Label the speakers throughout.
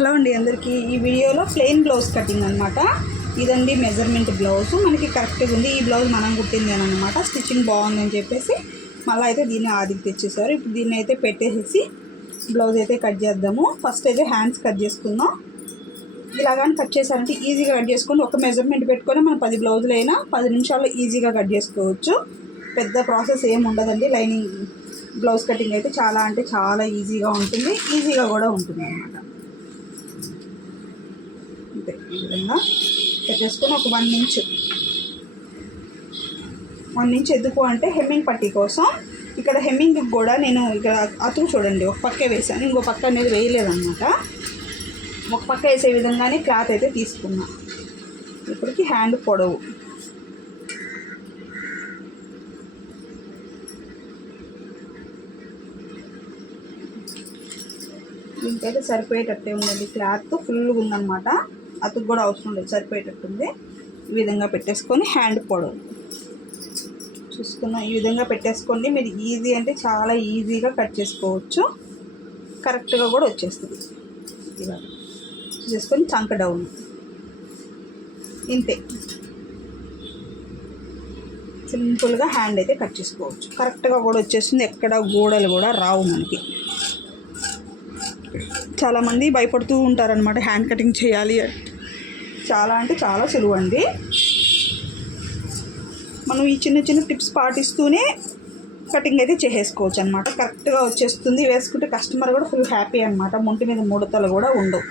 Speaker 1: Hello అండి అందరికీ. ఈ వీడియోలో ప్లెయిన్ బ్లౌజ్ కటింగ్ అనమాట ఇదండి మెజర్మెంట్ బ్లౌజ్ మనకి కరెక్ట్గా ఉంది. ఈ బ్లౌజ్ మనం కుట్టిందేనమాట స్టిచ్చింగ్ బాగుందని చెప్పేసి మళ్ళీ అయితే దీన్ని ఆదికి తెచ్చేసారు. ఇప్పుడు దీన్ని అయితే పెట్టేసేసి బ్లౌజ్ అయితే కట్ చేద్దాము. ఫస్ట్ అయితే హ్యాండ్స్ కట్ చేసుకుందాం. ఇలాగని కట్ చేశారంటే ఈజీగా కట్ చేసుకొని ఒక మెజర్మెంట్ పెట్టుకొని మనం పది బ్లౌజులు అయినా పది నిమిషాల్లో ఈజీగా కట్ చేసుకోవచ్చు. పెద్ద ప్రాసెస్ ఏమి ఉండదండి. లైనింగ్ బ్లౌజ్ కటింగ్ అయితే చాలా అంటే చాలా ఈజీగా ఉంటుంది. ఈజీగా కూడా ఉంటుంది అనమాట అంతే పెట్టేసుకొని ఒక వన్ ఇంచ్. వన్ ఇంచ్ ఎందుకు అంటే హెమ్మింగ్ పట్టీ కోసం. ఇక్కడ హెమ్మింగ్ కూడా నేను ఇక్కడ అతుకు చూడండి ఒక పక్కే వేసాను. ఇంకో పక్క అనేది వేయలేదన్నమాట. ఒక పక్క వేసే విధంగానే క్లాత్ అయితే తీసుకున్నా. ఇప్పటికి హ్యాండ్ పొడవు. దీనికైతే సరిపోయేటట్టే ఉందండి. క్లాత్ ఫుల్గా ఉందన్నమాట. అతుకు కూడా అవసరం లేదు సరిపోయేటట్టుంది. ఈ విధంగా పెట్టేసుకొని హ్యాండ్ పొడవు చూసుకున్నాం ఈ విధంగా పెట్టేసుకోండి. మీరు ఈజీ అంటే చాలా ఈజీగా కట్ చేసుకోవచ్చు. కరెక్ట్గా కూడా వచ్చేస్తుంది. ఇలా చేసుకొని చంక డౌన్ ఇంతే. సింపుల్గా హ్యాండ్ అయితే కట్ చేసుకోవచ్చు. కరెక్ట్గా కూడా వచ్చేస్తుంది. ఎక్కడ గోడలు కూడా రావు మనకి. చాలామంది భయపడుతూ ఉంటారనమాట హ్యాండ్ కటింగ్ చేయాలి అంటే. చాలా అంటే చాలా సులువు అండి మనం ఈ చిన్న చిన్న టిప్స్ పాటిస్తూనే కటింగ్ అయితే చేసేసుకోవచ్చు అనమాట కరెక్ట్గా వచ్చేస్తుంది. వేసుకుంటే కస్టమర్ కూడా ఫుల్ హ్యాపీ అనమాట ముంటి మీద ముడతలు కూడా ఉండవు.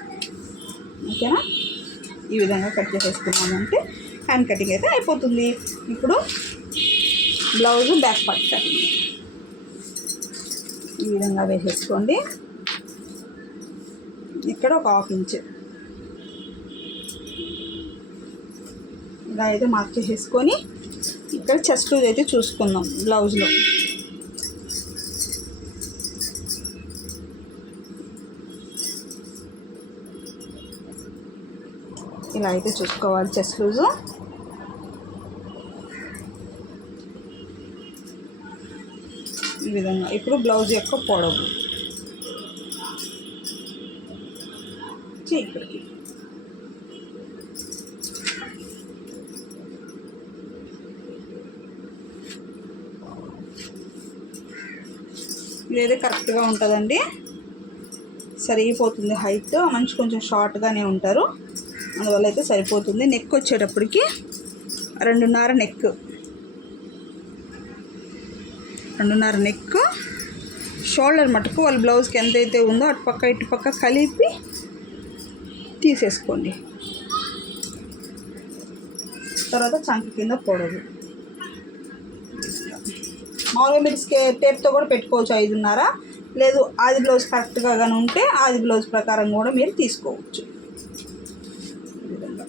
Speaker 1: ఓకేనా? ఈ విధంగా కట్ చేసేసుకున్నామంటే హ్యాండ్ కటింగ్ అయితే అయిపోతుంది. ఇప్పుడు బ్లౌజ్ బ్యాక్ పార్ట్ కటింగ్. ఈ విధంగా వేసేసుకోండి. ఇక్కడ ఒక హాఫ్ ఇంచ్. ఇలా అయితే మార్క్ చేసేసుకొని ఇక్కడ చెస్ట్ లూజ్ అయితే చూసుకుందాం బ్లౌజ్లో ఇలా అయితే చూసుకోవాలి చెస్ట్ లూజు ఈ విధంగా. ఇప్పుడు బ్లౌజ్ యొక్క పొడవు. ఇక్కడికి. లేదు కరెక్ట్గా ఉంటుందండి. సరిగిపోతుంది హైట్. మంచి కొంచెం షార్ట్గానే ఉంటారు. అందువల్ల అయితే సరిపోతుంది. నెక్ వచ్చేటప్పటికి రెండున్నర నెక్. రెండున్నర నెక్. షోల్డర్ మటుకు వాళ్ళ బ్లౌజ్కి ఎంతైతే ఉందో అటు పక్క ఇటు పక్క కలిపి తీసేసుకోండి. తర్వాత చంక కింద పొడవు. మామూలుగా మీరు స్కే టేప్తో కూడా పెట్టుకోవచ్చు ఐదున్నర. లేదు ఆది బ్లౌజ్ కరెక్ట్గా కానీ ఉంటే ఆది బ్లౌజ్ ప్రకారం కూడా మీరు తీసుకోవచ్చు. ఇక్కడ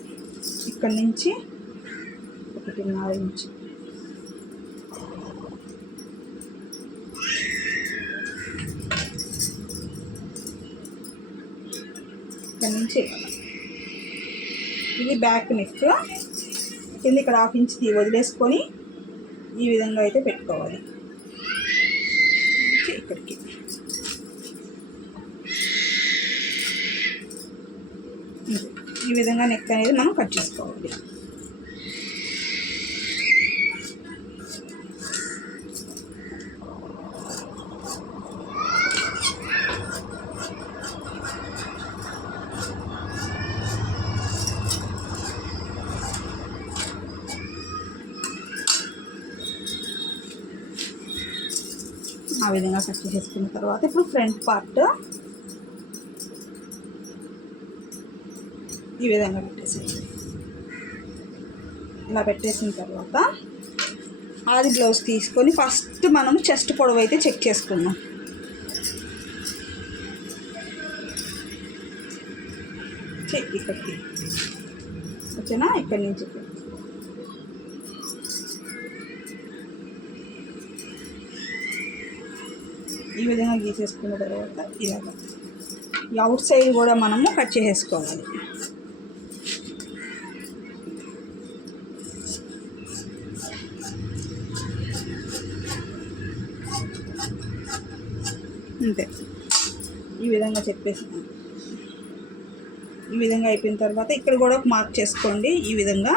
Speaker 1: ఇక్కడి నుంచి ఒకటిన్నర ఇంచు. ఇక్కడ నుంచి ఇది బ్యాక్ నెక్ కింద ఇక్కడ హాఫ్ ఇంచ్ వదిలేసుకొని ఈ విధంగా అయితే పెట్టుకోవాలి. ఇక్కడికి. ఈ విధంగా నెక్ అనేది మనం కట్ చేసుకోవాలి. విధంగా కట్ చేసుకున్న తర్వాత ఇప్పుడు ఫ్రంట్ పార్ట్ ఈ విధంగా పెట్టేసేయండి. ఇలా పెట్టేసిన తర్వాత ఆది బ్లౌజ్ తీసుకొని ఫస్ట్ మనం చెస్ట్ పొడవు అయితే చెక్ చేసుకుందాం. చెక్ ఇక్కడికి. ఓకేనా? ఇక్కడి నుంచి ఈ విధంగా గీసేసుకున్న తర్వాత ఇలాగ. ఈ అవుట్ సైడ్ కూడా మనము కట్ చేసేసుకోవాలి. అంతే. ఈ విధంగా చెప్పేసి ఈ విధంగా అయిపోయిన తర్వాత ఇక్కడ కూడా మార్క్ చేసుకోండి. ఈ విధంగా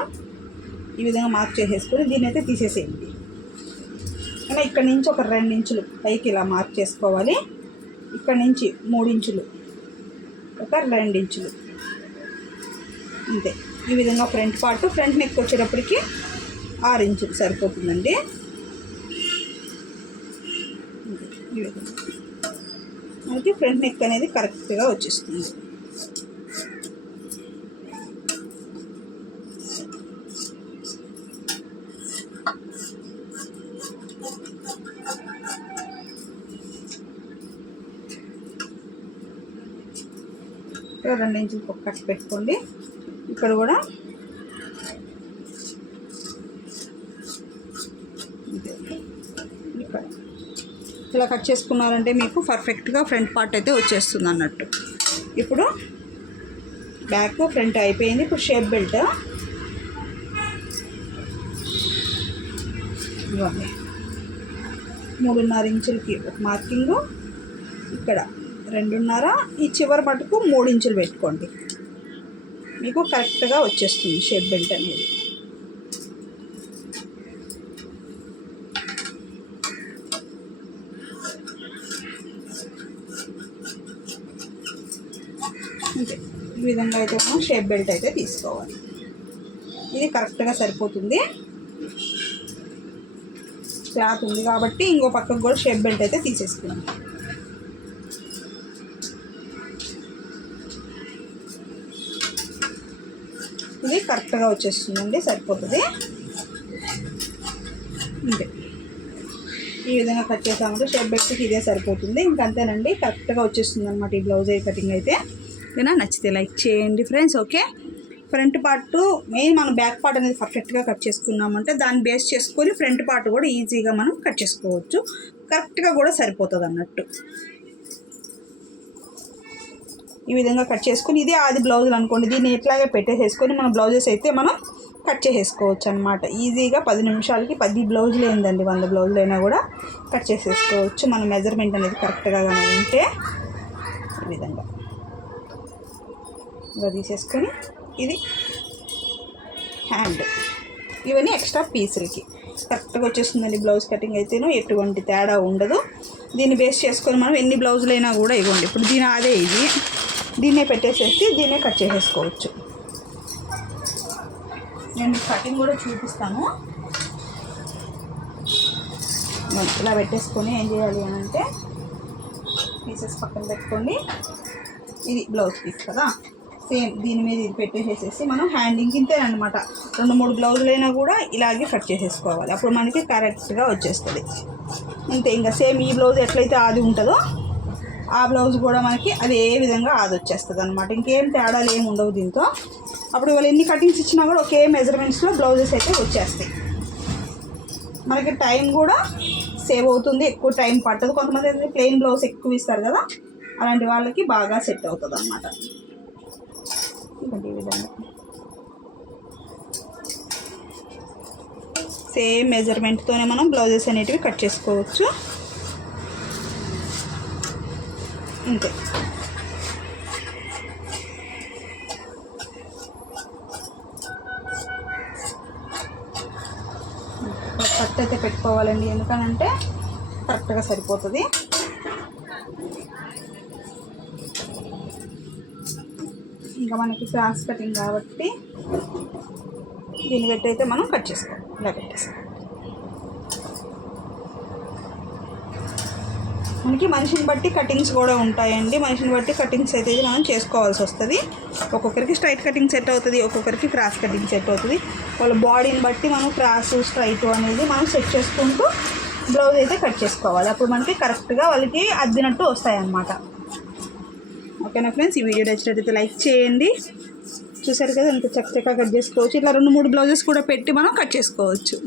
Speaker 1: ఈ విధంగా మార్క్ చేసేసుకొని దీన్ని అయితే తీసేసేయండి. అలా ఇక్కడ నుంచి ఒక రెండు ఇంచులు పైకి ఇలా మార్క్ చేసుకోవాలి. ఇక్కడ నుంచి మూడు ఇంచులు ఒక రెండు ఇంచులు అంతే. ఈ విధంగా ఫ్రంట్ పార్ట్ ఫ్రంట్ నెక్ వచ్చేటప్పటికి ఆరు ఇంచులు సరిపోతుందండి. ఈ విధంగా. మనకి ఫ్రంట్ నెక్ అనేది కరెక్ట్గా వచ్చేస్తుంది. ఇక్కడ రెండు ఇంచులు ఒక కట్ పెట్టుకోండి. ఇక్కడ కూడా ఇక్కడ ఇలా కట్ చేసుకున్నారంటే మీకు పర్ఫెక్ట్గా ఫ్రంట్ పార్ట్ అయితే వచ్చేస్తుంది అన్నట్టు. ఇప్పుడు బ్యాక్ ఫ్రంట్ అయిపోయింది. ఇప్పుడు షేప్ బెల్ట్. ఇవ్వండి మూడున్నర ఇంచులకి ఒక మార్కింగు. ఇక్కడ రెండున్నర ఈ చివరి మటుకు మూడు ఇంచులు పెట్టుకోండి. మీకు కరెక్ట్గా వచ్చేస్తుంది షేప్ బెల్ట్ అనేది. అంతే. ఈ విధంగా అయితే మనం షేప్ బెల్ట్ అయితే తీసుకోవాలి. ఇది కరెక్ట్గా సరిపోతుంది. క్లాత్ ఉంది కాబట్టి ఇంకో పక్కకు కూడా షేప్ బెల్ట్ అయితే తీసేసుకున్నాం ఇది కరెక్ట్గా వచ్చేస్తుందండి సరిపోతుంది. అంతే ఈ విధంగా కట్ చేసామంటే షేప్ బెట్స్కి ఇదే సరిపోతుంది. ఇంకంతేనండి కరెక్ట్గా వచ్చేస్తుంది అనమాట ఈ బ్లౌజ్ అయి కటింగ్ అయితే. ఓకేనా? నచ్చితే లైక్ చేయండి friends okay? Front part main మనం బ్యాక్ పార్ట్ అనేది పర్ఫెక్ట్గా కట్ చేసుకున్నామంటే దాన్ని బేస్ చేసుకొని ఫ్రంట్ పార్ట్ కూడా ఈజీగా మనం కట్ చేసుకోవచ్చు. కరెక్ట్గా కూడా సరిపోతుంది అన్నట్టు ఈ విధంగా కట్ చేసుకొని ఇదే ఆది బ్లౌజులు అనుకోండి. దీన్ని ఇట్లాగే పెట్టేసేసుకొని మన బ్లౌజెస్ అయితే మనం కట్ చేసేసుకోవచ్చు అనమాట ఈజీగా పది నిమిషాలకి పది బ్లౌజులు ఏందండి వంద బ్లౌజులు అయినా కూడా కట్ చేసేసుకోవచ్చు. మన మెజర్మెంట్ అనేది కరెక్ట్గా కానీ ఉంటే ఈ విధంగా. ఇలా తీసేసుకొని ఇది హ్యాండ్. ఇవన్నీ ఎక్స్ట్రా పీసులకి. కరెక్ట్గా వచ్చేస్తుందండి బ్లౌజ్ కటింగ్ అయితేనో. ఎటువంటి తేడా ఉండదు. దీన్ని బేస్ చేసుకొని మనం ఎన్ని బ్లౌజులు అయినా కూడా ఇవ్వండి. ఇప్పుడు దీని అదే ఇది. దీన్నే పెట్టేసేసి దీన్నే కట్ చేసేసుకోవచ్చు. నేను కటింగ్ కూడా చూపిస్తాను. ఇలా పెట్టేసుకొని ఏం చేయాలి అని అంటే పీసెస్ పక్కన పెట్టుకోండి. ఇది బ్లౌజ్ పీస్ కదా. సేమ్ దీని మీద ఇది పెట్టేసేసి మనం హ్యాండింగ్ ఇంతేనమాట రెండు మూడు బ్లౌజులు అయినా కూడా ఇలాగే కట్ చేసేసుకోవాలి. అప్పుడు మనకి కరెక్ట్గా వచ్చేస్తుంది. అంతే ఇంకా సేమ్ ఈ బ్లౌజ్ ఎట్లయితే ఆది ఉంటుందో ఆ బ్లౌజ్ కూడా మనకి అది ఏ విధంగా ఆది వచ్చేస్తుంది అనమాట ఇంకేం తేడాలు ఏమి ఉండవు దీంతో. అప్పుడు వాళ్ళు ఎన్ని కటింగ్స్ ఇచ్చినా కూడా ఒకే మెజర్మెంట్స్లో బ్లౌజెస్ అయితే వచ్చేస్తాయి. మనకి టైం కూడా సేవ్ అవుతుంది ఎక్కువ టైం పట్టదు. కొంతమంది ప్లెయిన్ బ్లౌజ్ ఎక్కువ ఇస్తారు కదా అలాంటి వాళ్ళకి బాగా సెట్ అవుతుంది అనమాట ఈ విధంగా. సేమ్ మెజర్మెంట్తోనే మనం బ్లౌజెస్ అనేటివి కట్ చేసుకోవచ్చు. అంతే కట్ అయితే పెట్టుకోవాలండి. ఎందుకనంటే కరెక్ట్గా సరిపోతుంది. ఇంకా మనకి క్రాస్ కటింగ్ కాబట్టి దీన్ని పెట్టి అయితే మనం కట్ చేసుకోవాలి. ఇలా పెట్టేస్తాం మనకి మనిషిని బట్టి కటింగ్స్ కూడా ఉంటాయండి. మనిషిని బట్టి కటింగ్స్ అయితే మనం చేసుకోవాల్సి వస్తుంది. ఒక్కొక్కరికి స్ట్రైట్ కటింగ్ సెట్ అవుతుంది ఒక్కొక్కరికి క్రాస్ కటింగ్ సెట్ అవుతుంది. వాళ్ళ బాడీని బట్టి మనం క్రాస్ స్ట్రైట్ అనేది మనం సెట్ చేసుకుంటూ బ్లౌజ్ అయితే కట్ చేసుకోవాలి. అప్పుడు మనకి కరెక్ట్గా వాళ్ళకి అద్దినట్టు వస్తాయి అన్నమాట ఓకేనా ఫ్రెండ్స్ ఈ వీడియో నచ్చినట్టయితే లైక్ చేయండి. చూసారు కదా ఎంత చక్కగా కట్ చేసుకోవచ్చు. ఇట్లా రెండు మూడు బ్లౌజెస్ కూడా పెట్టి మనం కట్ చేసుకోవచ్చు.